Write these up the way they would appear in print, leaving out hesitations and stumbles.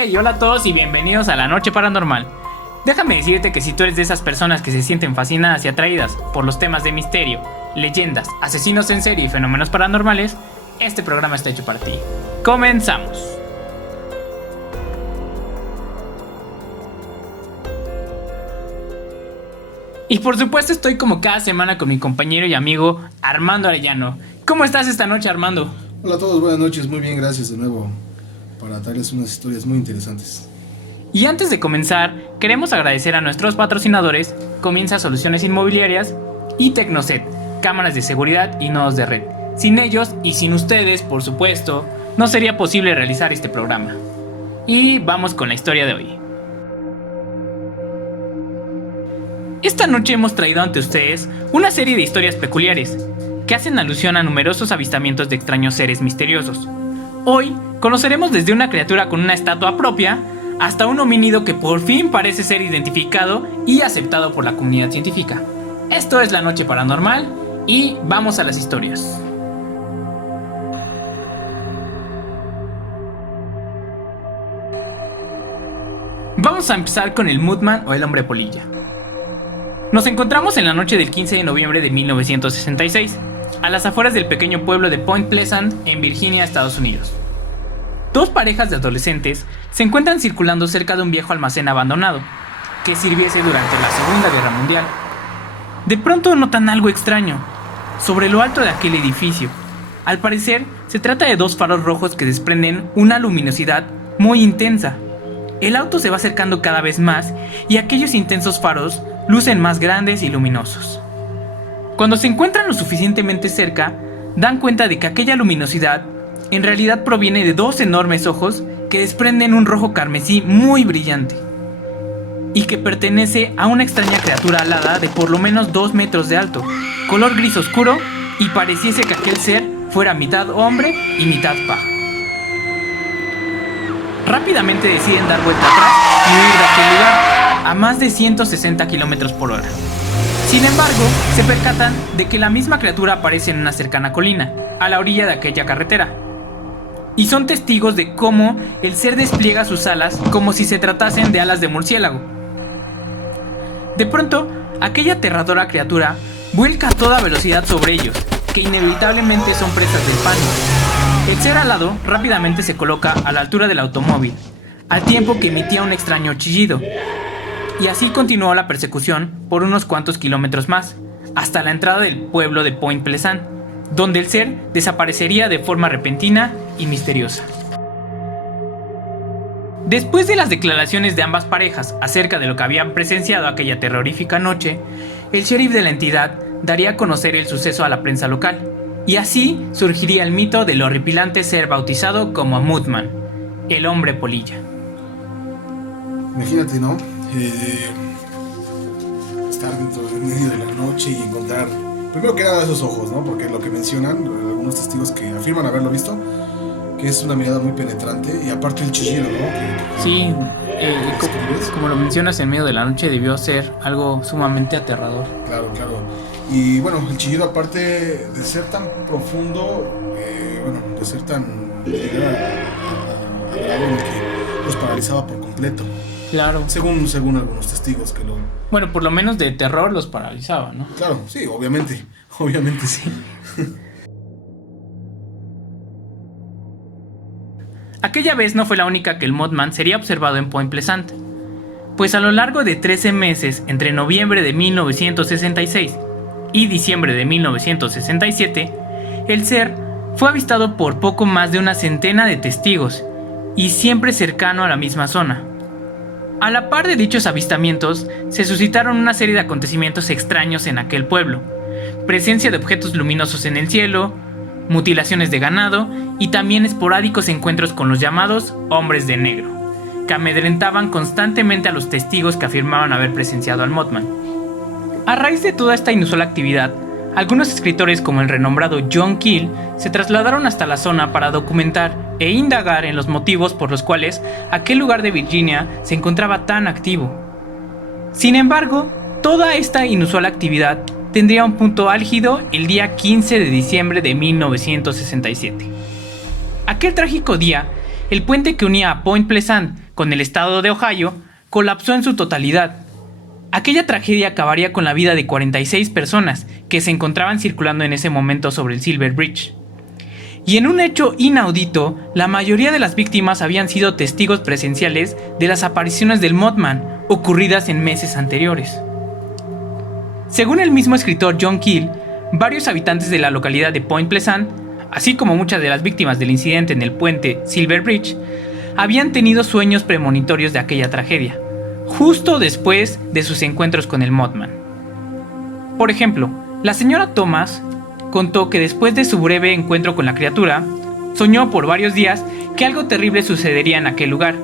Hey, hola a todos y bienvenidos a La Noche Paranormal. Déjame decirte que si tú eres de esas personas que se sienten fascinadas y atraídas por los temas de misterio, leyendas, asesinos en serie y fenómenos paranormales, este programa está hecho para ti. ¡Comenzamos! Y por supuesto estoy como cada semana con mi compañero y amigo Armando Arellano. ¿Cómo estás esta noche, Armando? Hola a todos, buenas noches, muy bien, gracias de nuevo para traerles unas historias muy interesantes. Y antes de comenzar, queremos agradecer a nuestros patrocinadores, Comienza Soluciones Inmobiliarias y Tecnoset, cámaras de seguridad y nodos de red. Sin ellos y sin ustedes, por supuesto, no sería posible realizar este programa. Y vamos con la historia de hoy. Esta noche hemos traído ante ustedes una serie de historias peculiares que hacen alusión a numerosos avistamientos de extraños seres misteriosos. Hoy conoceremos desde una criatura con una estatua propia hasta un homínido que por fin parece ser identificado y aceptado por la comunidad científica. Esto es La Noche Paranormal y vamos a las historias. Vamos a empezar con el Mothman o el hombre polilla. Nos encontramos en la noche del 15 de noviembre de 1966, a las afueras del pequeño pueblo de Point Pleasant, en Virginia, Estados Unidos. Dos parejas de adolescentes se encuentran circulando cerca de un viejo almacén abandonado, que sirviese durante la Segunda Guerra Mundial. De pronto notan algo extraño, sobre lo alto de aquel edificio. Al parecer, se trata de dos faros rojos que desprenden una luminosidad muy intensa. El auto se va acercando cada vez más y aquellos intensos faros lucen más grandes y luminosos. Cuando se encuentran lo suficientemente cerca, dan cuenta de que aquella luminosidad en realidad proviene de dos enormes ojos que desprenden un rojo carmesí muy brillante y que pertenece a una extraña criatura alada de por lo menos 2 metros de alto, color gris oscuro, y pareciese que aquel ser fuera mitad hombre y mitad paja. Rápidamente deciden dar vuelta atrás y huir de aquel lugar a más de 160 km por hora. Sin embargo, se percatan de que la misma criatura aparece en una cercana colina, a la orilla de aquella carretera, y son testigos de cómo el ser despliega sus alas como si se tratasen de alas de murciélago. De pronto, aquella aterradora criatura vuelca a toda velocidad sobre ellos, que inevitablemente son presas del pánico. El ser alado rápidamente se coloca a la altura del automóvil, al tiempo que emitía un extraño chillido. Y así continuó la persecución por unos cuantos kilómetros más, hasta la entrada del pueblo de Point Pleasant, donde el ser desaparecería de forma repentina y misteriosa. Después de las declaraciones de ambas parejas acerca de lo que habían presenciado aquella terrorífica noche, el sheriff de la entidad daría a conocer el suceso a la prensa local, y así surgiría el mito del horripilante ser bautizado como Mothman, el hombre polilla. Imagínate, ¿no? Estar dentro en medio de la noche y encontrar, primero que nada, esos ojos, ¿no? Porque lo que mencionan algunos testigos que afirman haberlo visto, que es una mirada muy penetrante, y aparte el chillido, ¿no? Sí, como lo mencionas, en medio de la noche debió ser algo sumamente aterrador. Claro. Y bueno, el chillido, aparte de ser tan profundo, de ser tan grave, que los paralizaba por completo. Claro. Según algunos testigos que lo... Bueno, por lo menos de terror los paralizaba, ¿no? Claro, sí, obviamente sí. Aquella vez no fue la única que el Mothman sería observado en Point Pleasant, pues a lo largo de 13 meses entre noviembre de 1966 y diciembre de 1967, el ser fue avistado por poco más de una centena de testigos y siempre cercano a la misma zona. A la par de dichos avistamientos, se suscitaron una serie de acontecimientos extraños en aquel pueblo: presencia de objetos luminosos en el cielo, mutilaciones de ganado y también esporádicos encuentros con los llamados hombres de negro, que amedrentaban constantemente a los testigos que afirmaban haber presenciado al Mothman. A raíz de toda esta inusual actividad, algunos escritores como el renombrado John Keel se trasladaron hasta la zona para documentar e indagar en los motivos por los cuales aquel lugar de Virginia se encontraba tan activo. Sin embargo, toda esta inusual actividad tendría un punto álgido el día 15 de diciembre de 1967. Aquel trágico día, el puente que unía a Point Pleasant con el estado de Ohio, colapsó en su totalidad. Aquella tragedia acabaría con la vida de 46 personas que se encontraban circulando en ese momento sobre el Silver Bridge. Y en un hecho inaudito, la mayoría de las víctimas habían sido testigos presenciales de las apariciones del Mothman ocurridas en meses anteriores. Según el mismo escritor John Keel, varios habitantes de la localidad de Point Pleasant, así como muchas de las víctimas del incidente en el puente Silver Bridge, habían tenido sueños premonitorios de aquella tragedia, justo después de sus encuentros con el Mothman. Por ejemplo, la señora Thomas contó que después de su breve encuentro con la criatura, soñó por varios días que algo terrible sucedería en aquel lugar,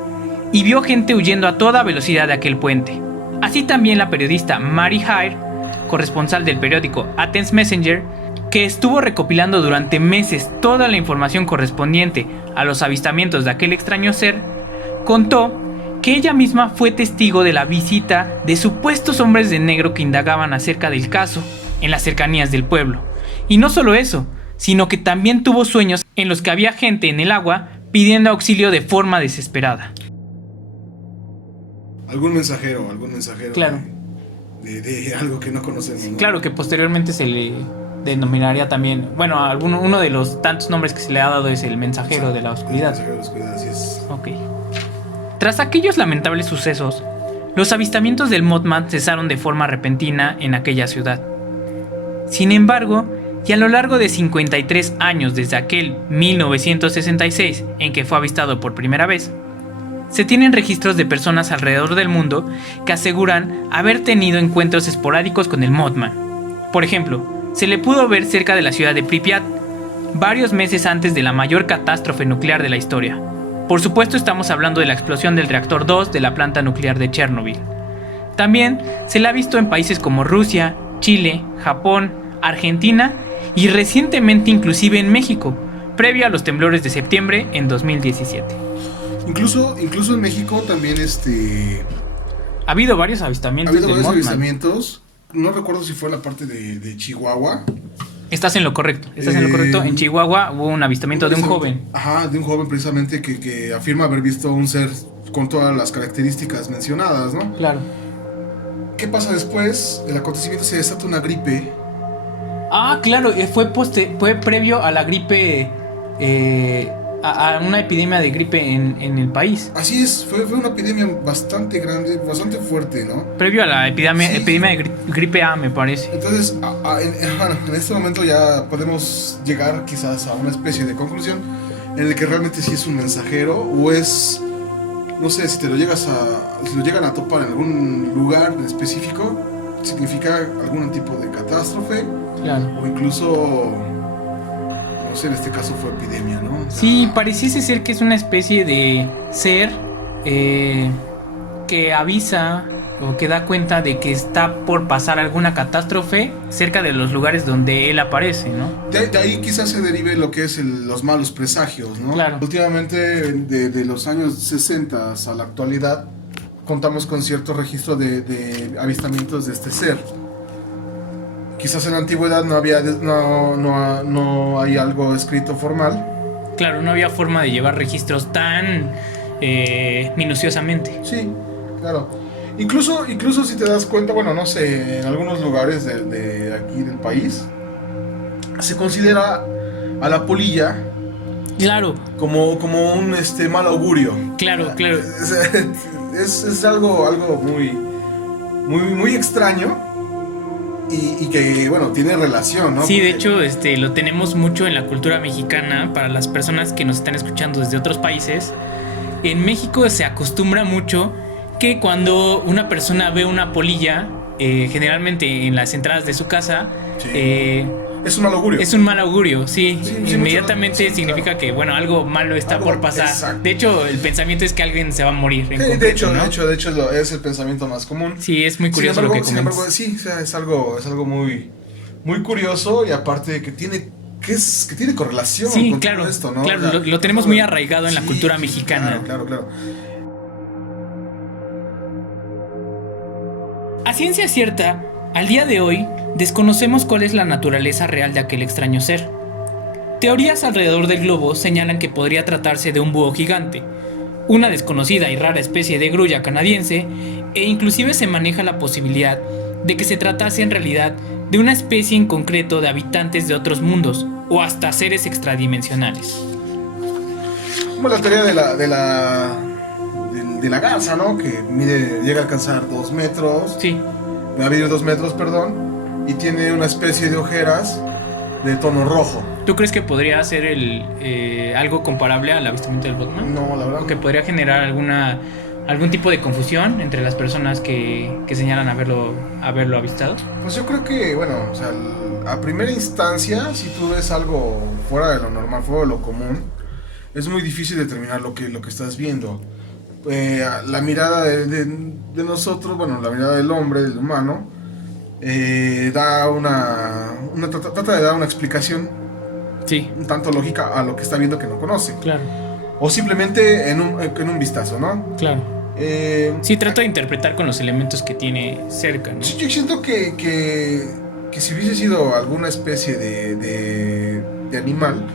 y vio gente huyendo a toda velocidad de aquel puente. Así también la periodista Mary Hire, corresponsal del periódico Athens Messenger, que estuvo recopilando durante meses toda la información correspondiente a los avistamientos de aquel extraño ser, contó que ella misma fue testigo de la visita de supuestos hombres de negro que indagaban acerca del caso en las cercanías del pueblo. Y no solo eso, sino que también tuvo sueños en los que había gente en el agua pidiendo auxilio de forma desesperada. Algún mensajero. Claro. De algo que no conocemos, ¿no? Claro, que posteriormente se le denominaría también, bueno, uno de los tantos nombres que se le ha dado es el mensajero de la oscuridad. El mensajero de la oscuridad, así es. Ok. Tras aquellos lamentables sucesos, los avistamientos del Mothman cesaron de forma repentina en aquella ciudad. Sin embargo, y a lo largo de 53 años desde aquel 1966 en que fue avistado por primera vez, se tienen registros de personas alrededor del mundo que aseguran haber tenido encuentros esporádicos con el Mothman. Por ejemplo, se le pudo ver cerca de la ciudad de Pripyat, varios meses antes de la mayor catástrofe nuclear de la historia. Por supuesto, estamos hablando de la explosión del reactor 2 de la planta nuclear de Chernobyl. También se la ha visto en países como Rusia, Chile, Japón, Argentina y recientemente inclusive en México, previo a los temblores de septiembre en 2017. Incluso en México también ha habido varios avistamientos del Mothman. No recuerdo si fue la parte de Chihuahua. Estás en lo correcto. En Chihuahua hubo un avistamiento de un joven. Ajá, de un joven precisamente que afirma haber visto un ser con todas las características mencionadas, ¿no? Claro. ¿Qué pasa después? El acontecimiento se desata una gripe. Ah, claro, fue previo a la gripe, a una epidemia de gripe en el país. Así es, fue una epidemia bastante grande, bastante fuerte, ¿no? Previo a la epidemia de gripe A, me parece. Entonces, en este momento ya podemos llegar quizás a una especie de conclusión en el que realmente sí es un mensajero o es, no sé, si lo llegan a topar en algún lugar en específico, significa algún tipo de catástrofe. Claro. O incluso, no sé, en este caso fue epidemia, ¿no? Sí, pareciese ser que es una especie de ser que avisa o que da cuenta de que está por pasar alguna catástrofe cerca de los lugares donde él aparece, ¿no? De ahí quizás se derive lo que es los malos presagios, ¿no? Claro. Últimamente, de los años 60 a la actualidad, contamos con cierto registro de avistamientos de este ser. Quizás en la antigüedad no hay algo escrito formal. Claro, no había forma de llevar registros tan minuciosamente. Sí, claro. Incluso si te das cuenta, bueno, no sé, en algunos lugares de aquí del país se considera a la polilla, claro, como un mal augurio. Claro. Es algo muy extraño. Y que, bueno, tiene relación, ¿no? Sí, de hecho, lo tenemos mucho en la cultura mexicana. Para las personas que nos están escuchando desde otros países, en México se acostumbra mucho que cuando una persona ve una polilla, generalmente en las entradas de su casa, sí. Es un mal augurio. Es un mal augurio, sí. Inmediatamente mucho, significa claro, que, bueno, algo malo está por pasar. Exacto. De hecho, el pensamiento es que alguien se va a morir. De hecho, es el pensamiento más común. Sí, es muy curioso lo que comentas. Sin embargo, sí, o sea, es algo muy, muy curioso y aparte que tiene correlación con todo esto, ¿no? Claro, lo tenemos muy arraigado en la cultura mexicana. Claro. A ciencia cierta, al día de hoy, desconocemos cuál es la naturaleza real de aquel extraño ser. Teorías alrededor del globo señalan que podría tratarse de un búho gigante, una desconocida y rara especie de grulla canadiense, e inclusive se maneja la posibilidad de que se tratase en realidad de una especie en concreto de habitantes de otros mundos o hasta seres extradimensionales. Como la teoría de la garza, ¿no? Que llega a alcanzar 2 metros. Sí. Va a medir 2 metros, perdón. Y tiene una especie de ojeras de tono rojo. ¿Tú crees que podría ser algo comparable al avistamiento del Mothman? No, la verdad. ¿O que podría generar algún tipo de confusión entre las personas que señalan haberlo avistado? Pues yo creo que, bueno, o sea, a primera instancia, si tú ves algo fuera de lo normal, fuera de lo común, es muy difícil determinar lo que estás viendo. La mirada de nosotros, bueno, la mirada del hombre, del humano, trata de dar una explicación, sí, un tanto lógica a lo que está viendo que no conoce. Claro. O simplemente en un vistazo, ¿no? Claro. Sí, trata de interpretar con los elementos que tiene cerca, ¿no? Yo siento que si hubiese sido alguna especie de animal,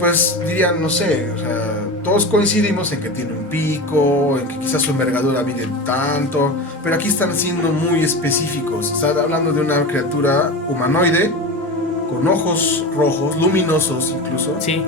pues dirían, no sé, o sea, todos coincidimos en que tiene un pico, en que quizás su envergadura mide tanto, pero aquí están siendo muy específicos. Están hablando de una criatura humanoide, con ojos rojos, luminosos incluso. Sí.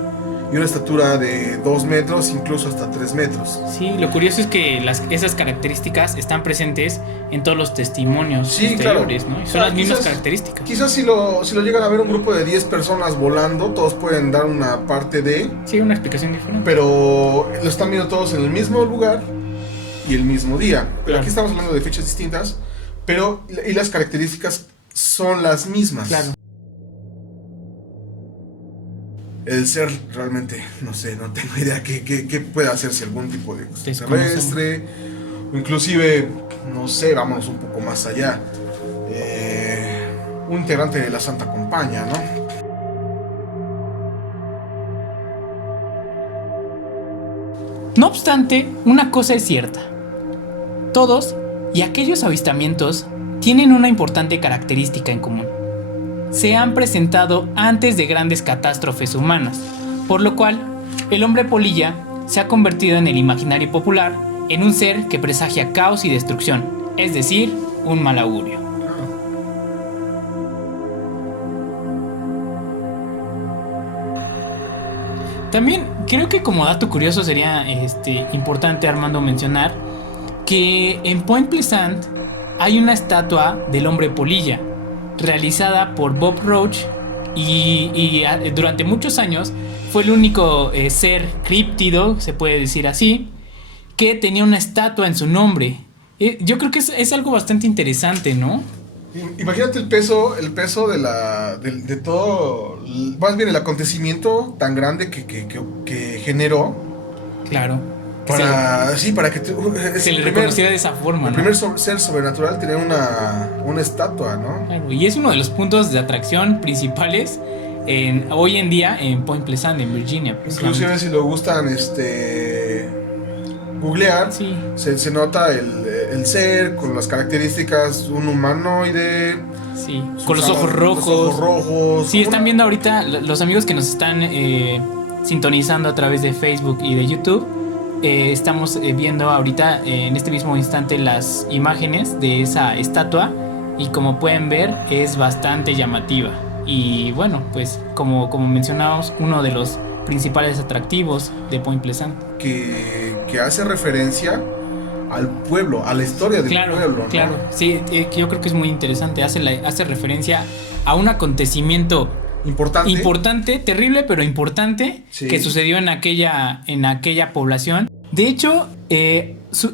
Y una estatura de 2 metros, incluso hasta 3 metros. Sí, lo curioso es que esas características están presentes en todos los testimonios posteriores, claro, ¿no? Y son las mismas características. Quizás si lo llegan a ver un grupo de 10 personas volando, todos pueden dar una parte de... Sí, una explicación diferente. Pero lo están viendo todos en el mismo lugar y el mismo día. Pero claro, aquí estamos hablando de fechas distintas, pero y las características son las mismas. Claro. El ser realmente, no sé, no tengo idea qué puede hacerse, algún tipo de extraterrestre, o inclusive, no sé, vámonos un poco más allá, un integrante de la Santa Compañía, ¿no? No obstante, una cosa es cierta. Todos y aquellos avistamientos tienen una importante característica en común. Se han presentado antes de grandes catástrofes humanas, por lo cual el hombre polilla se ha convertido en el imaginario popular en un ser que presagia caos y destrucción, es decir, un mal augurio. También creo que como dato curioso sería importante, Armando, mencionar que en Point Pleasant hay una estatua del hombre polilla realizada por Bob Roach y durante muchos años fue el único ser críptido, se puede decir así, que tenía una estatua en su nombre. Yo creo que es algo bastante interesante, ¿no? Imagínate el peso de todo, más bien el acontecimiento tan grande que generó. Claro. Para que se le reconociera de esa forma, el ¿no? primer ser sobrenatural tener una estatua, ¿no? Claro, y es uno de los puntos de atracción principales hoy en día en Point Pleasant, en Virginia. Inclusive si lo gustan googlear, sí, se nota el ser con las características, un humanoide, sí, con los ojos rojos. Sí, están viendo ahorita los amigos que nos están sintonizando a través de Facebook y de YouTube. Estamos viendo ahorita en este mismo instante las imágenes de esa estatua y como pueden ver es bastante llamativa y bueno, pues como mencionábamos, uno de los principales atractivos de Point Pleasant que hace referencia al pueblo, a la historia del pueblo, ¿no? Claro, sí, yo creo que es muy interesante, hace referencia a un acontecimiento importante, terrible pero importante, sí, que sucedió en aquella población. De hecho,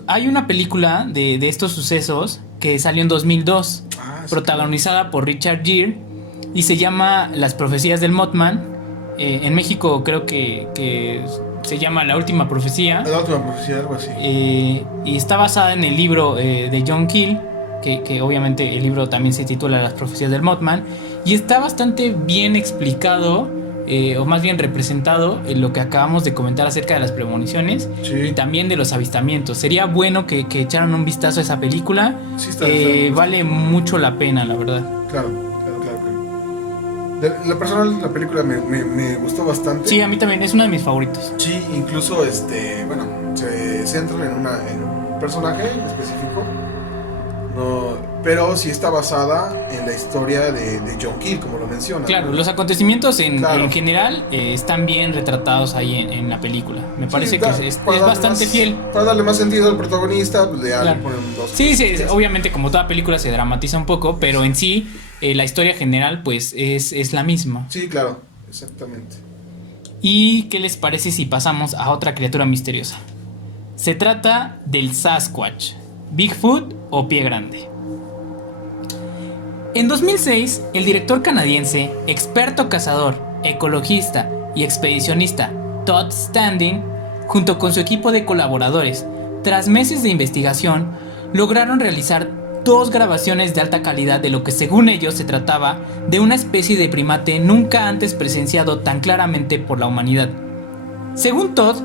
hay una película de estos sucesos que salió en 2002, protagonizada por Richard Gere, y se llama Las profecías del Mothman. En México creo que se llama La última profecía. La última profecía, algo así. Y está basada en el libro de John Keel, que obviamente el libro también se titula Las profecías del Mothman, y está bastante bien explicado, o más bien representado en lo que acabamos de comentar acerca de las premoniciones, sí, y también de los avistamientos. Sería bueno que echaran un vistazo a esa película. Sí, vale mucho la pena, la verdad. Claro. La personal, la película me gustó bastante. Sí, a mí también, es uno de mis favoritos. Sí, incluso, bueno, se centran en un personaje específico. No, pero sí está basada en la historia de John Keel, como lo menciona. Claro, los acontecimientos en general están bien retratados ahí en la película. Me parece que es bastante fiel. Para darle más sentido al protagonista, pues, claro. ponen dos. Sí, obviamente como toda película se dramatiza un poco, pero en sí la historia general pues es la misma. Sí, claro, exactamente. ¿Y qué les parece si pasamos a otra criatura misteriosa? Se trata del Sasquatch, Bigfoot o Pie Grande. En 2006, el director canadiense, experto cazador, ecologista y expedicionista Todd Standing, junto con su equipo de colaboradores, tras meses de investigación, lograron realizar 2 grabaciones de alta calidad de lo que según ellos se trataba de una especie de primate nunca antes presenciado tan claramente por la humanidad. Según Todd,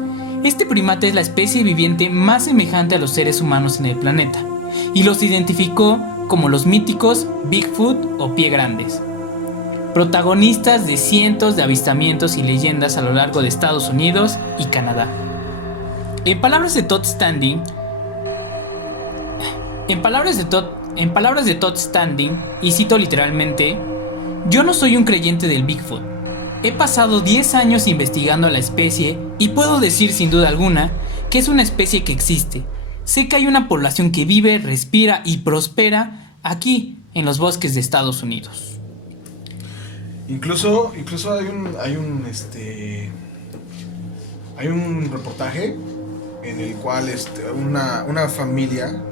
este primate es la especie viviente más semejante a los seres humanos en el planeta, y los identificó como los míticos Bigfoot o Pie Grandes, protagonistas de cientos de avistamientos y leyendas a lo largo de Estados Unidos y Canadá. En palabras de Todd Standing, y cito literalmente: "Yo no soy un creyente del Bigfoot. He pasado 10 años investigando a la especie y puedo decir sin duda alguna que es una especie que existe. Sé que hay una población que vive, respira y prospera aquí, en los bosques de Estados Unidos". Incluso hay un reportaje en el cual una familia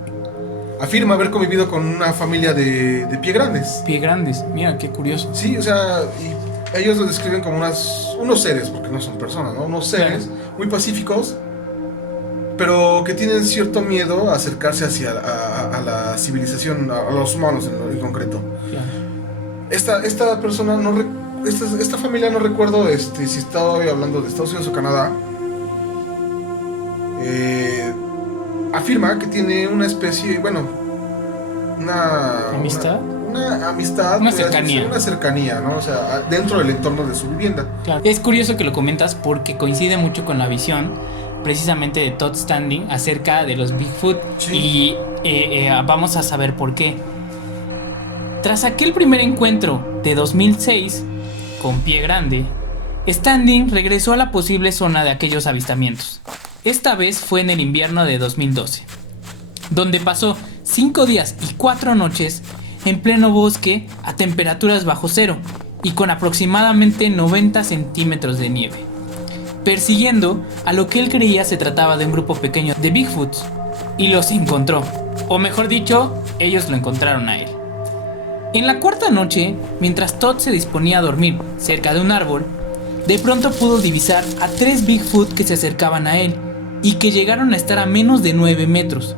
afirma haber convivido con una familia de pie grandes. Pie grandes, mira qué curioso. Sí, o sea, y ellos lo describen como unos seres, porque no son personas, ¿no? Unos seres muy pacíficos, pero que tienen cierto miedo a acercarse hacia a la civilización, a los humanos en concreto. Claro. Esta persona, esta familia, no recuerdo si estoy hablando de Estados Unidos o Canadá, afirma que tiene una especie, bueno, una amistad, una cercanía, ¿no? O sea, dentro del entorno de su vivienda. Claro. Es curioso que lo comentas porque coincide mucho con la visión precisamente de Todd Standing acerca de los Bigfoot. Sí. Y vamos a saber por qué. Tras aquel primer encuentro de 2006 con Pie Grande, Standing regresó a la posible zona de aquellos avistamientos. Esta vez fue en el invierno de 2012, donde pasó 5 días y 4 noches en pleno bosque a temperaturas bajo cero y con aproximadamente 90 centímetros de nieve, persiguiendo a lo que él creía se trataba de un grupo pequeño de Bigfoots, y los encontró, o mejor dicho, ellos lo encontraron a él. En la cuarta noche, mientras Todd se disponía a dormir cerca de un árbol, de pronto pudo divisar a 3 Bigfoot que se acercaban a él y que llegaron a estar a menos de 9 metros.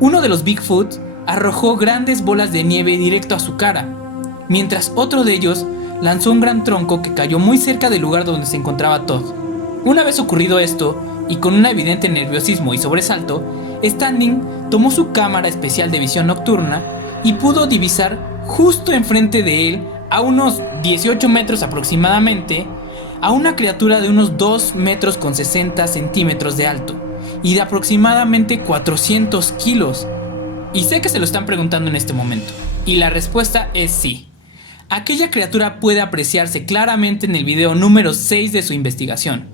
Uno de los Bigfoot arrojó grandes bolas de nieve directo a su cara, mientras otro de ellos lanzó un gran tronco que cayó muy cerca del lugar donde se encontraba Todd. Una vez ocurrido esto, y con un evidente nerviosismo y sobresalto, Standing tomó su cámara especial de visión nocturna y pudo divisar justo enfrente de él, a unos 18 metros aproximadamente, a una criatura de unos 2 metros con 60 centímetros de alto y de aproximadamente 400 kilos. Y sé que se lo están preguntando en este momento, y la respuesta es sí. Aquella criatura puede apreciarse claramente en el video número 6 de su investigación.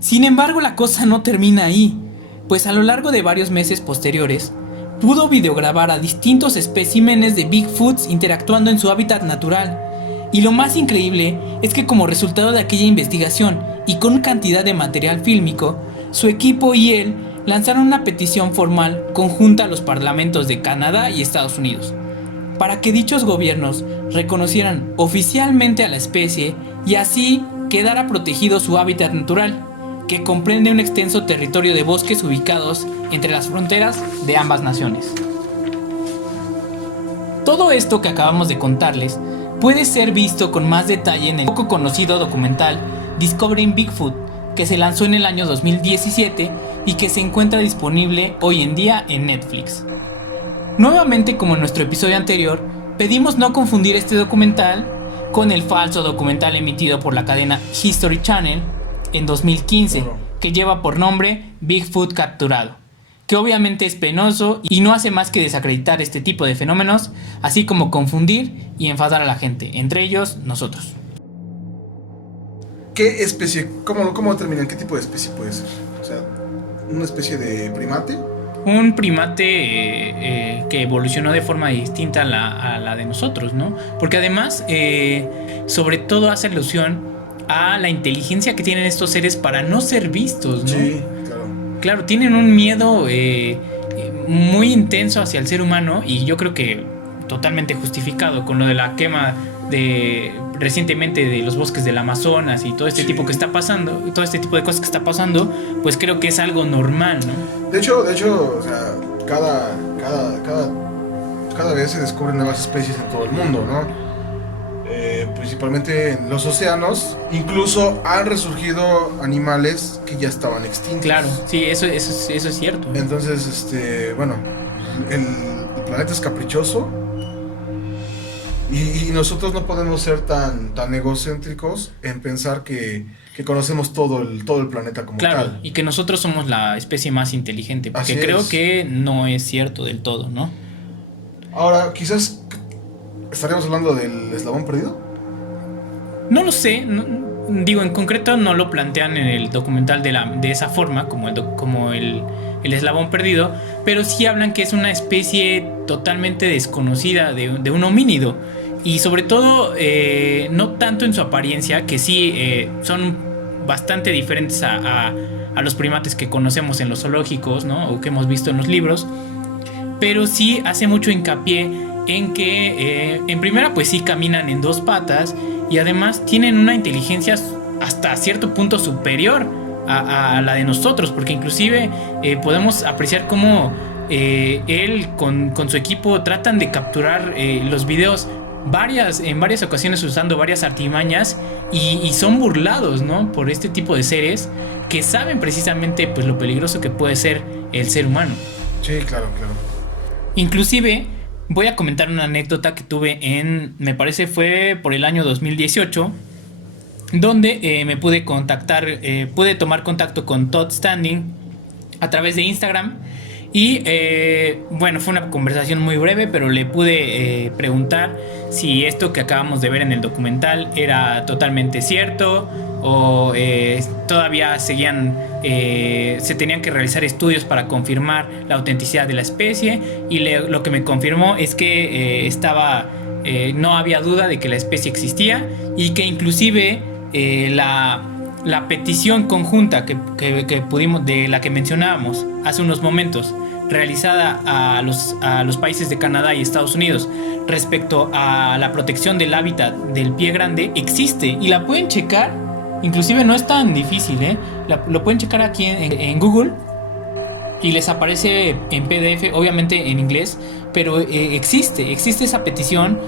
Sin embargo, la cosa no termina ahí, pues a lo largo de varios meses posteriores, pudo videograbar a distintos especímenes de Bigfoots interactuando en su hábitat natural. Y lo más increíble es que como resultado de aquella investigación y con cantidad de material fílmico, su equipo y él lanzaron una petición formal conjunta a los parlamentos de Canadá y Estados Unidos, para que dichos gobiernos reconocieran oficialmente a la especie y así quedara protegido su hábitat natural, que comprende un extenso territorio de bosques ubicados entre las fronteras de ambas naciones. Todo esto que acabamos de contarles puede ser visto con más detalle en el poco conocido documental Discovering Bigfoot, que se lanzó en el año 2017 y que se encuentra disponible hoy en día en Netflix. Nuevamente, como en nuestro episodio anterior, pedimos no confundir este documental con el falso documental emitido por la cadena History Channel en 2015, que lleva por nombre Bigfoot capturado, que obviamente es penoso y no hace más que desacreditar este tipo de fenómenos, así como confundir y enfadar a la gente, entre ellos nosotros. ¿Qué especie? ¿Cómo determinan qué tipo de especie puede ser? O sea, ¿una especie de primate? Un primate que evolucionó de forma distinta a la de nosotros, ¿no? Porque además, sobre todo hace alusión a la inteligencia que tienen estos seres para no ser vistos, ¿no? Sí, claro. Claro, tienen un miedo muy intenso hacia el ser humano, y yo creo que totalmente justificado con lo de la quema recientemente de los bosques del Amazonas y todo este tipo que está pasando, todo este tipo de cosas que está pasando, pues creo que es algo normal, ¿no? De hecho, o sea, cada vez se descubren nuevas especies en todo el mundo, ¿no? Principalmente en los océanos, incluso han resurgido animales que ya estaban extintos. Claro, sí, eso es cierto. Entonces, bueno, el planeta es caprichoso y nosotros no podemos ser tan egocéntricos en pensar que conocemos todo el planeta como claro, tal. Y que nosotros somos la especie más inteligente, porque Así creo es. que no es cierto del todo, ¿no? Ahora, quizás estaríamos hablando del eslabón perdido. No lo sé, digo, en concreto no lo plantean en el documental de esa forma, como el eslabón perdido, pero sí hablan que es una especie totalmente desconocida de un homínido, y sobre todo no tanto en su apariencia, que sí son bastante diferentes a los primates que conocemos en los zoológicos, ¿no? O que hemos visto en los libros, pero sí hace mucho hincapié en que en primera pues sí caminan en dos patas, y además tienen una inteligencia hasta cierto punto superior a la de nosotros, porque inclusive podemos apreciar cómo él con su equipo tratan de capturar los videos en varias ocasiones usando varias artimañas, y son burlados, ¿no? Por este tipo de seres que saben precisamente pues lo peligroso que puede ser el ser humano. Sí, claro. Inclusive voy a comentar una anécdota que tuve me parece fue por el año 2018, donde me pude tomar contacto con Todd Standing a través de Instagram. Y bueno, fue una conversación muy breve, pero le pude preguntar si esto que acabamos de ver en el documental era totalmente cierto, o todavía se tenían que realizar estudios para confirmar la autenticidad de la especie. Y lo que me confirmó es que no había duda de que la especie existía, y que inclusive la petición conjunta que pudimos, de la que mencionábamos hace unos momentos, realizada a los países de Canadá y Estados Unidos respecto a la protección del hábitat del pie grande, existe y la pueden checar. Inclusive no es tan difícil, lo pueden checar aquí en Google y les aparece en PDF, obviamente en inglés, pero existe esa petición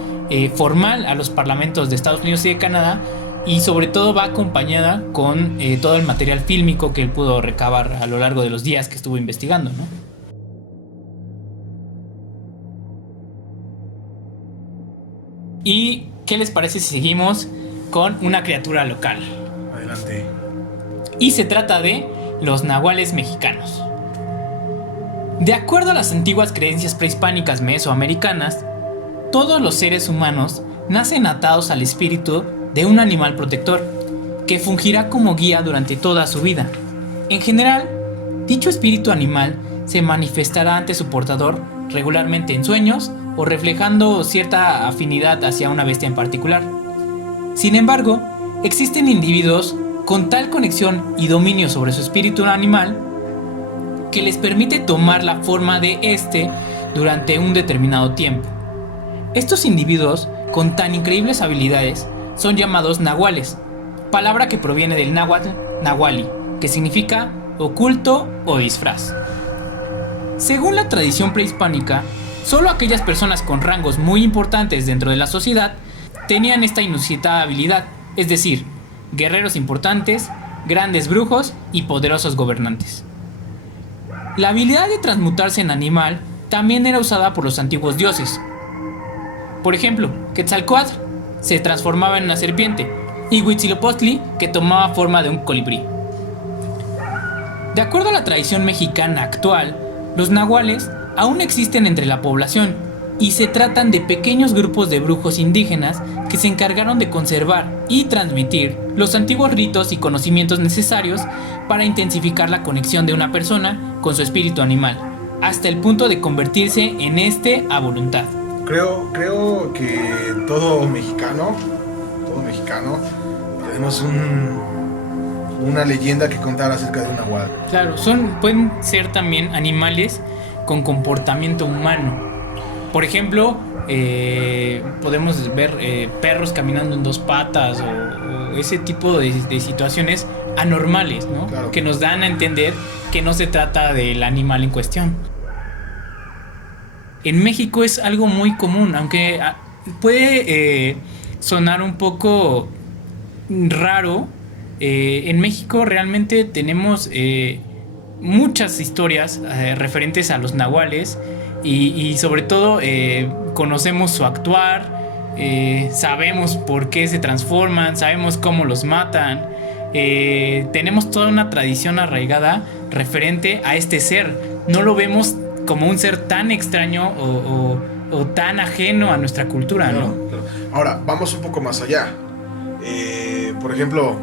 formal a los parlamentos de Estados Unidos y de Canadá, y sobre todo va acompañada con todo el material fílmico que él pudo recabar a lo largo de los días que estuvo investigando, ¿no? ¿Y qué les parece si seguimos con una criatura local? Adelante. Y se trata de los nahuales mexicanos. De acuerdo a las antiguas creencias prehispánicas mesoamericanas, todos los seres humanos nacen atados al espíritu de un animal protector que fungirá como guía durante toda su vida. En general, dicho espíritu animal se manifestará ante su portador regularmente en sueños o reflejando cierta afinidad hacia una bestia en particular. Sin embargo, existen individuos con tal conexión y dominio sobre su espíritu animal que les permite tomar la forma de este durante un determinado tiempo. Estos individuos con tan increíbles habilidades son llamados nahuales, palabra que proviene del náhuatl nahuali, que significa oculto o disfraz. Según la tradición prehispánica, solo aquellas personas con rangos muy importantes dentro de la sociedad tenían esta inusitada habilidad, es decir, guerreros importantes, grandes brujos y poderosos gobernantes. La habilidad de transmutarse en animal también era usada por los antiguos dioses. Por ejemplo, Quetzalcóatl se transformaba en una serpiente, y Huitzilopochtli, que tomaba forma de un colibrí. De acuerdo a la tradición mexicana actual, los nahuales aún existen entre la población y se tratan de pequeños grupos de brujos indígenas que se encargaron de conservar y transmitir los antiguos ritos y conocimientos necesarios para intensificar la conexión de una persona con su espíritu animal, hasta el punto de convertirse en este a voluntad. Creo que todo mexicano, tenemos una leyenda que contar acerca de un nahual. Claro, pueden ser también animales con comportamiento humano. Por ejemplo, podemos ver perros caminando en dos patas o ese tipo de situaciones anormales, ¿no? Claro. Que nos dan a entender que no se trata del animal en cuestión. En México es algo muy común, aunque puede sonar un poco raro. En México realmente tenemos muchas historias referentes a los nahuales y sobre todo conocemos su actuar, sabemos por qué se transforman, sabemos cómo los matan. Tenemos toda una tradición arraigada referente a este ser. No lo vemos como un ser tan extraño o tan ajeno a nuestra cultura, Claro, ¿no? claro. Ahora, vamos un poco más allá. Por ejemplo,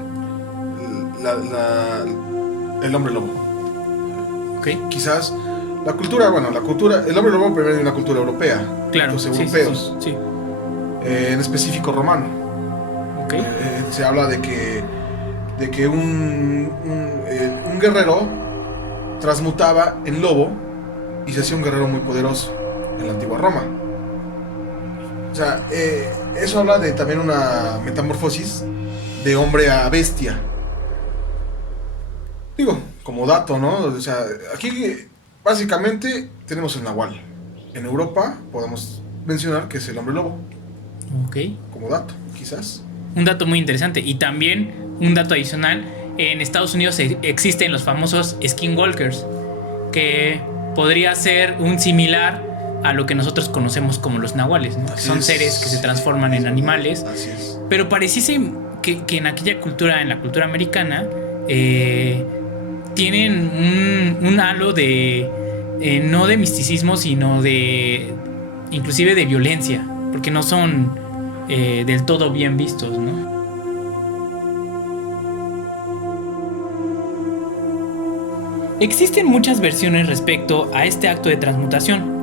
el hombre lobo. Okay. Quizás la cultura, el hombre lobo proviene de una cultura europea. Claro, Los sí, europeos, sí. en específico romano. Okay. Se habla de que un guerrero transmutaba en lobo y se hacía un guerrero muy poderoso en la antigua Roma. O sea, eso habla de también una metamorfosis de hombre a bestia. Digo, como dato, ¿no? O sea, aquí básicamente tenemos el nahual. En Europa podemos mencionar que es el hombre lobo. Ok. Como dato, quizás. Un dato muy interesante. Y también un dato adicional. En Estados Unidos existen los famosos skinwalkers, que podría ser un similar a lo que nosotros conocemos como los nahuales, ¿no? Son seres que se transforman en animales. Así es. Pero pareciese que en aquella cultura, en la cultura americana, tienen un halo de no de misticismo, sino de inclusive de violencia, porque no son del todo bien vistos, ¿no? Existen muchas versiones respecto a este acto de transmutación.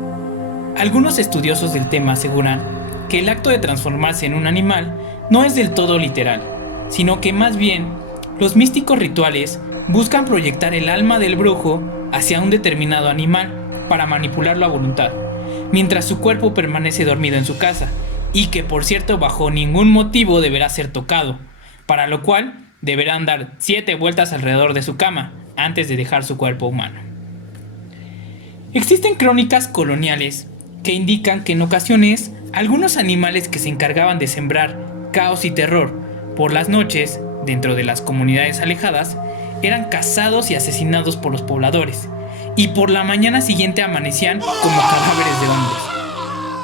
Algunos estudiosos del tema aseguran que el acto de transformarse en un animal no es del todo literal, sino que más bien los místicos rituales buscan proyectar el alma del brujo hacia un determinado animal para manipularlo a voluntad, mientras su cuerpo permanece dormido en su casa, y que por cierto bajo ningún motivo deberá ser tocado, para lo cual deberán dar 7 vueltas alrededor de su cama antes de dejar su cuerpo humano. Existen crónicas coloniales que indican que en ocasiones algunos animales que se encargaban de sembrar caos y terror por las noches dentro de las comunidades alejadas eran cazados y asesinados por los pobladores, y por la mañana siguiente amanecían como cadáveres de hombres.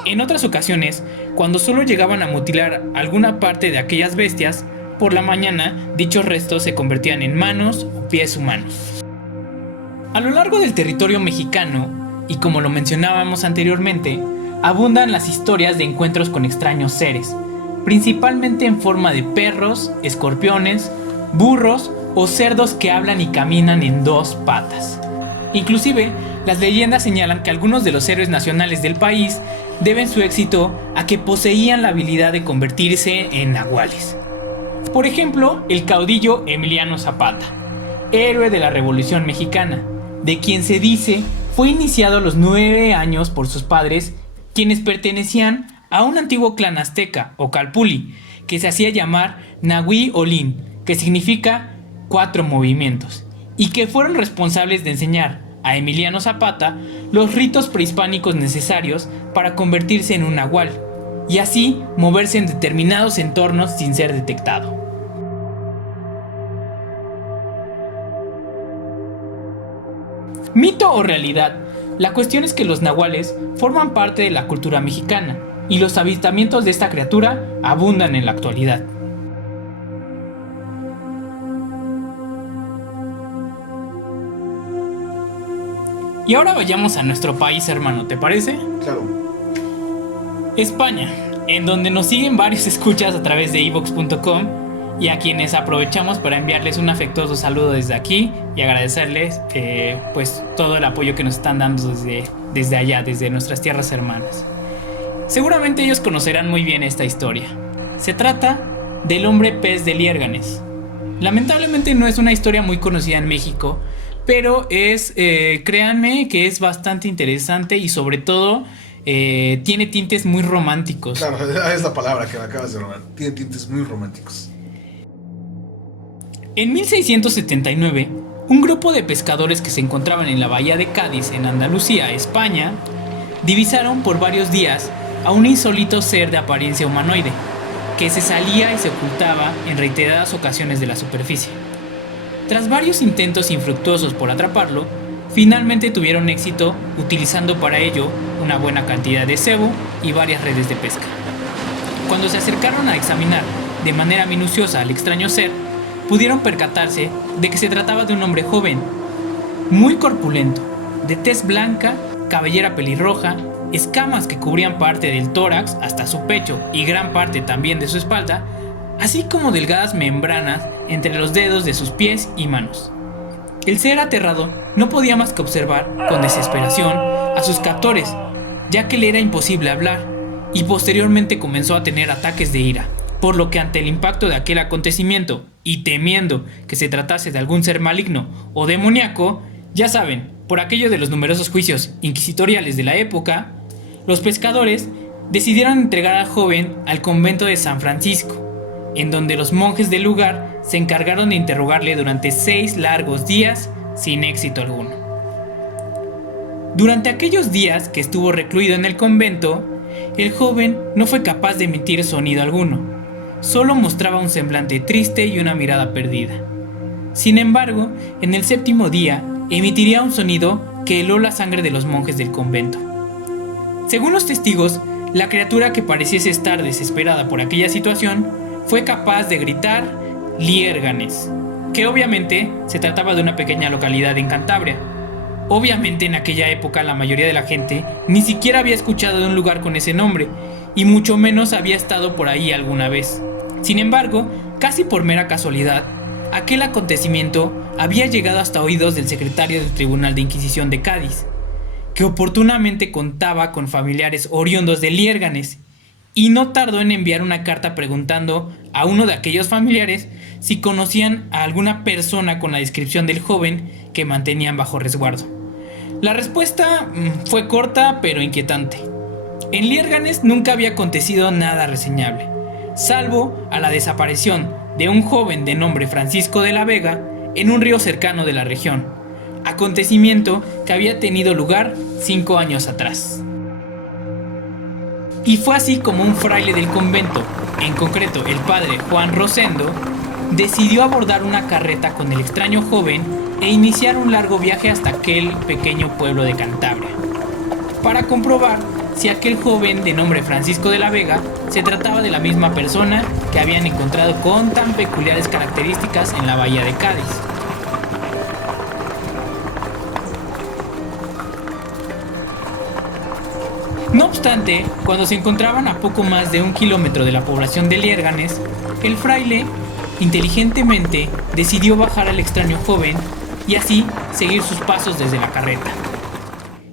En otras ocasiones, cuando solo llegaban a mutilar alguna parte de aquellas bestias, por la mañana dichos restos se convertían en manos o pies humanos. A lo largo del territorio mexicano, y como lo mencionábamos anteriormente, abundan las historias de encuentros con extraños seres, principalmente en forma de perros, escorpiones, burros o cerdos que hablan y caminan en 2 patas. Inclusive, las leyendas señalan que algunos de los héroes nacionales del país deben su éxito a que poseían la habilidad de convertirse en nahuales. Por ejemplo, el caudillo Emiliano Zapata, héroe de la Revolución Mexicana, de quien se dice fue iniciado a los 9 años por sus padres, quienes pertenecían a un antiguo clan azteca o calpuli, que se hacía llamar Nahui Olin, que significa 4 movimientos, y que fueron responsables de enseñar a Emiliano Zapata los ritos prehispánicos necesarios para convertirse en un nahual, y así moverse en determinados entornos sin ser detectado. ¿Mito o realidad? La cuestión es que los nahuales forman parte de la cultura mexicana, y los avistamientos de esta criatura abundan en la actualidad. Y ahora vayamos a nuestro país hermano, ¿te parece? Claro. España, en donde nos siguen varios escuchas a través de iVoox.com y a quienes aprovechamos para enviarles un afectuoso saludo desde aquí y agradecerles pues todo el apoyo que nos están dando desde allá, desde nuestras tierras hermanas. Seguramente ellos conocerán muy bien esta historia. Se trata del hombre pez de Liérganes. Lamentablemente no es una historia muy conocida en México, pero créanme que es bastante interesante y sobre todo tiene tintes muy románticos. Claro, es la palabra que me acabas de robar. Tiene tintes muy románticos. En 1679, un grupo de pescadores que se encontraban en la bahía de Cádiz, en Andalucía, España, divisaron por varios días a un insólito ser de apariencia humanoide, que se salía y se ocultaba en reiteradas ocasiones de la superficie. Tras varios intentos infructuosos por atraparlo, finalmente tuvieron éxito utilizando para ello una buena cantidad de cebo y varias redes de pesca. Cuando se acercaron a examinar de manera minuciosa al extraño ser, pudieron percatarse de que se trataba de un hombre joven, muy corpulento, de tez blanca, cabellera pelirroja, escamas que cubrían parte del tórax hasta su pecho y gran parte también de su espalda, así como delgadas membranas entre los dedos de sus pies y manos. El ser aterrado no podía más que observar con desesperación a sus captores, ya que le era imposible hablar, y posteriormente comenzó a tener ataques de ira, por lo que ante el impacto de aquel acontecimiento y temiendo que se tratase de algún ser maligno o demoníaco, ya saben, por aquello de los numerosos juicios inquisitoriales de la época, los pescadores decidieron entregar al joven al convento de San Francisco, en donde los monjes del lugar se encargaron de interrogarle durante 6 largos días sin éxito alguno. Durante aquellos días que estuvo recluido en el convento, el joven no fue capaz de emitir sonido alguno, solo mostraba un semblante triste y una mirada perdida. Sin embargo, en el 7º día emitiría un sonido que heló la sangre de los monjes del convento. Según los testigos, la criatura que pareciese estar desesperada por aquella situación fue capaz de gritar Liérganes, que obviamente se trataba de una pequeña localidad en Cantabria. Obviamente en aquella época la mayoría de la gente ni siquiera había escuchado de un lugar con ese nombre, y mucho menos había estado por ahí alguna vez. Sin embargo, casi por mera casualidad, aquel acontecimiento había llegado hasta oídos del secretario del Tribunal de Inquisición de Cádiz, que oportunamente contaba con familiares oriundos de Liérganes, y no tardó en enviar una carta preguntando a uno de aquellos familiares si conocían a alguna persona con la descripción del joven que mantenían bajo resguardo. La respuesta fue corta pero inquietante. En Liérganes nunca había acontecido nada reseñable, salvo a la desaparición de un joven de nombre Francisco de la Vega en un río cercano de la región, acontecimiento que había tenido lugar 5 años atrás. Y fue así como un fraile del convento, en concreto el padre Juan Rosendo, decidió abordar una carreta con el extraño joven e iniciar un largo viaje hasta aquel pequeño pueblo de Cantabria, para comprobar si aquel joven de nombre Francisco de la Vega se trataba de la misma persona que habían encontrado con tan peculiares características en la bahía de Cádiz. No obstante, cuando se encontraban a poco más de 1 kilómetro de la población de Liérganes, el fraile inteligentemente decidió bajar al extraño joven y así seguir sus pasos desde la carreta.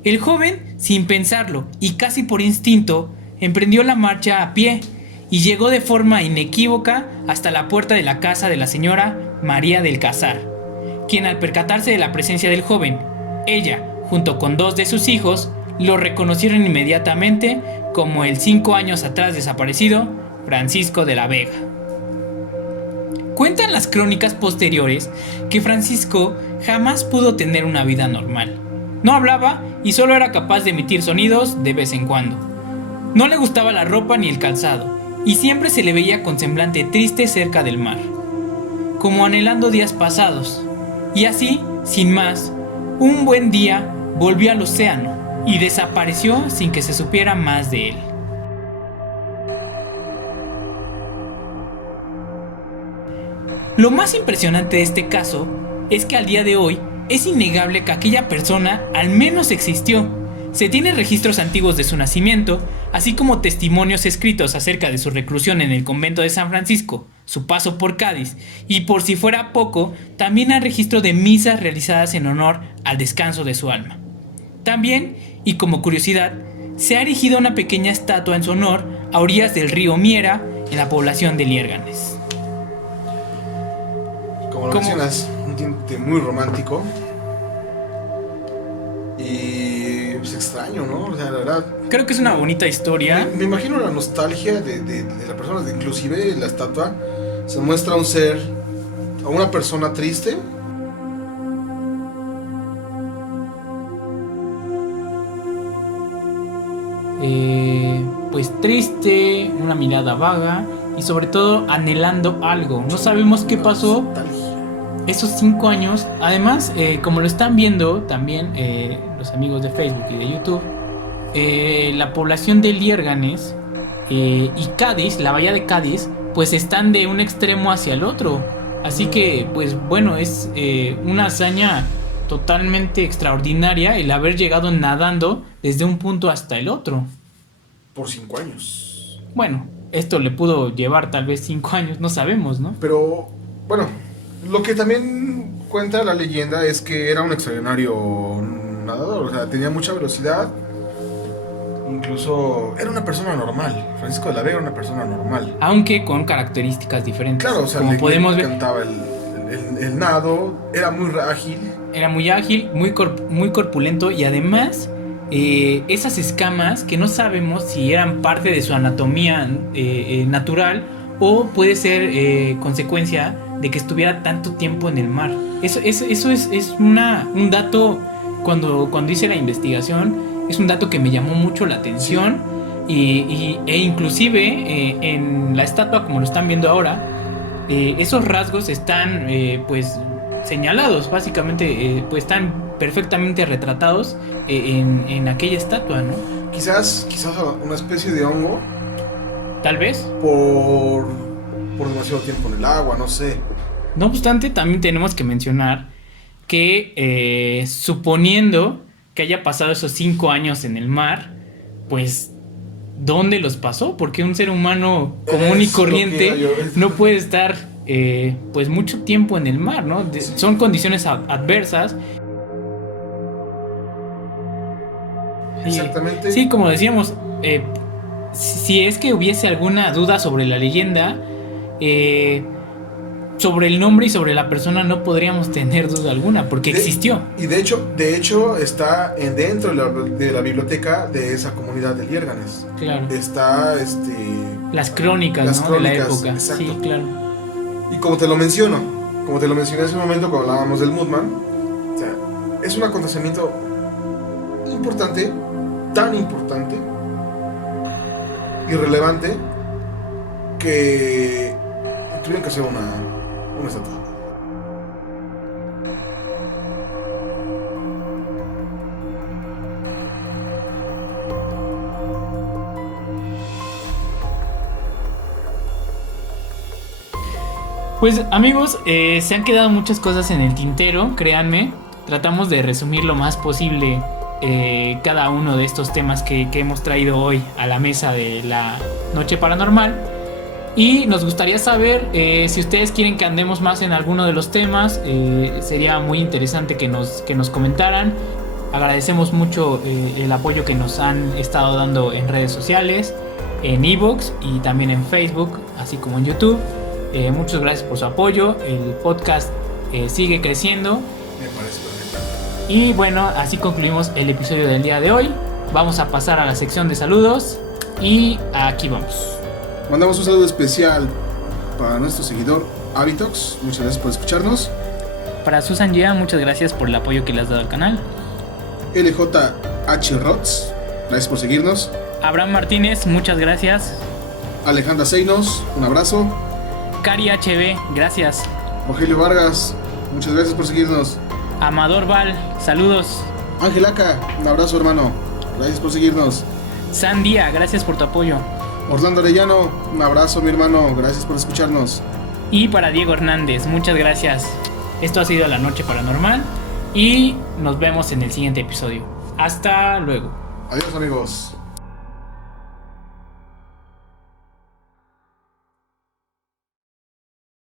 El joven, sin pensarlo y casi por instinto, emprendió la marcha a pie y llegó de forma inequívoca hasta la puerta de la casa de la señora María del Casar, quien al percatarse de la presencia del joven, ella, junto con 2 de sus hijos, lo reconocieron inmediatamente como el 5 años atrás desaparecido Francisco de la Vega. Cuentan las crónicas posteriores que Francisco jamás pudo tener una vida normal. No hablaba y solo era capaz de emitir sonidos de vez en cuando. No le gustaba la ropa ni el calzado, y siempre se le veía con semblante triste cerca del mar, como anhelando días pasados. Y así, sin más, un buen día volvió al océano y desapareció sin que se supiera más de él. Lo más impresionante de este caso es que al día de hoy es innegable que aquella persona al menos existió. Se tienen registros antiguos de su nacimiento, así como testimonios escritos acerca de su reclusión en el convento de San Francisco, su paso por Cádiz, y por si fuera poco, también hay registro de misas realizadas en honor al descanso de su alma. También, y como curiosidad, se ha erigido una pequeña estatua en su honor a orillas del río Miera, en la población de Liérganes. Como lo mencionas, un tinte muy romántico y pues extraño, ¿no? O sea, la verdad, creo que es una bonita historia. Me imagino la nostalgia de la persona, inclusive en la estatua se muestra un ser, a una persona triste. Pues triste, una mirada vaga y sobre todo anhelando algo. No sabemos qué pasó esos 5 años. Además, como lo están viendo también los amigos de Facebook y de YouTube, la población de Liérganes y Cádiz, la bahía de Cádiz, pues están de un extremo hacia el otro. Así que, pues bueno, es una hazaña totalmente extraordinaria el haber llegado nadando desde un punto hasta el otro. Por 5 años. Bueno, esto le pudo llevar tal vez 5 años, no sabemos, ¿no? Pero, bueno, lo que también cuenta la leyenda es que era un extraordinario nadador, o sea, tenía mucha velocidad. Incluso era una persona normal. Francisco de la Vega era una persona normal. Aunque con características diferentes. Claro, o sea, como podemos ver, cantaba el nado, era muy ágil. Era muy ágil, muy corpulento y además esas escamas que no sabemos si eran parte de su anatomía natural o puede ser consecuencia de que estuviera tanto tiempo en el mar. Eso es un dato, cuando hice la investigación, es un dato que me llamó mucho la atención. E inclusive en la estatua, como lo están viendo ahora, esos rasgos están pues señalados, básicamente pues están perfectamente retratados en aquella estatua, ¿no? Quizás una especie de hongo. Tal vez. Por demasiado tiempo en el agua, no sé. No obstante, también tenemos que mencionar que suponiendo que haya pasado esos 5 años en el mar, pues ¿dónde los pasó? Porque un ser humano común y corriente no puede estar pues mucho tiempo en el mar, ¿no? Son condiciones adversas. Exactamente. Sí, como decíamos, si es que hubiese alguna duda sobre la leyenda, sobre el nombre y sobre la persona no podríamos tener duda alguna, porque existió. Y de hecho está dentro de la biblioteca de esa comunidad de Liérganes. Claro. Está las crónicas, ¿no? De la época. Exacto. Sí, claro. Y como te lo mencioné hace un momento cuando hablábamos del Mothman, o sea, es un acontecimiento importante, tan importante y relevante que tuvieron que hacer una estatua. Pues amigos, se han quedado muchas cosas en el tintero, créanme. Tratamos de resumir lo más posible cada uno de estos temas que hemos traído hoy a la mesa de la Noche Paranormal. Y nos gustaría saber si ustedes quieren que andemos más en alguno de los temas. Sería muy interesante que nos comentaran. Agradecemos mucho el apoyo que nos han estado dando en redes sociales, en iVoox y también en Facebook, así como en YouTube. Muchas gracias por su apoyo. El podcast sigue creciendo. Me parece perfecto. Y bueno, así concluimos el episodio del día de hoy. Vamos a pasar a la sección de saludos. Y aquí vamos. Mandamos un saludo especial para nuestro seguidor Avitox. Muchas gracias por escucharnos. Para Susan Yea, muchas gracias por el apoyo que le has dado al canal. LJH Rots, gracias por seguirnos. Abraham Martínez, muchas gracias. Alejandra Seinos, un abrazo. Cari HB, gracias. Rogelio Vargas, muchas gracias por seguirnos. Amador Val, saludos. Ángel Aca, un abrazo hermano, gracias por seguirnos. Sandía, gracias por tu apoyo. Orlando Arellano, un abrazo mi hermano, gracias por escucharnos. Y para Diego Hernández, muchas gracias. Esto ha sido La Noche Paranormal y nos vemos en el siguiente episodio. Hasta luego. Adiós, amigos.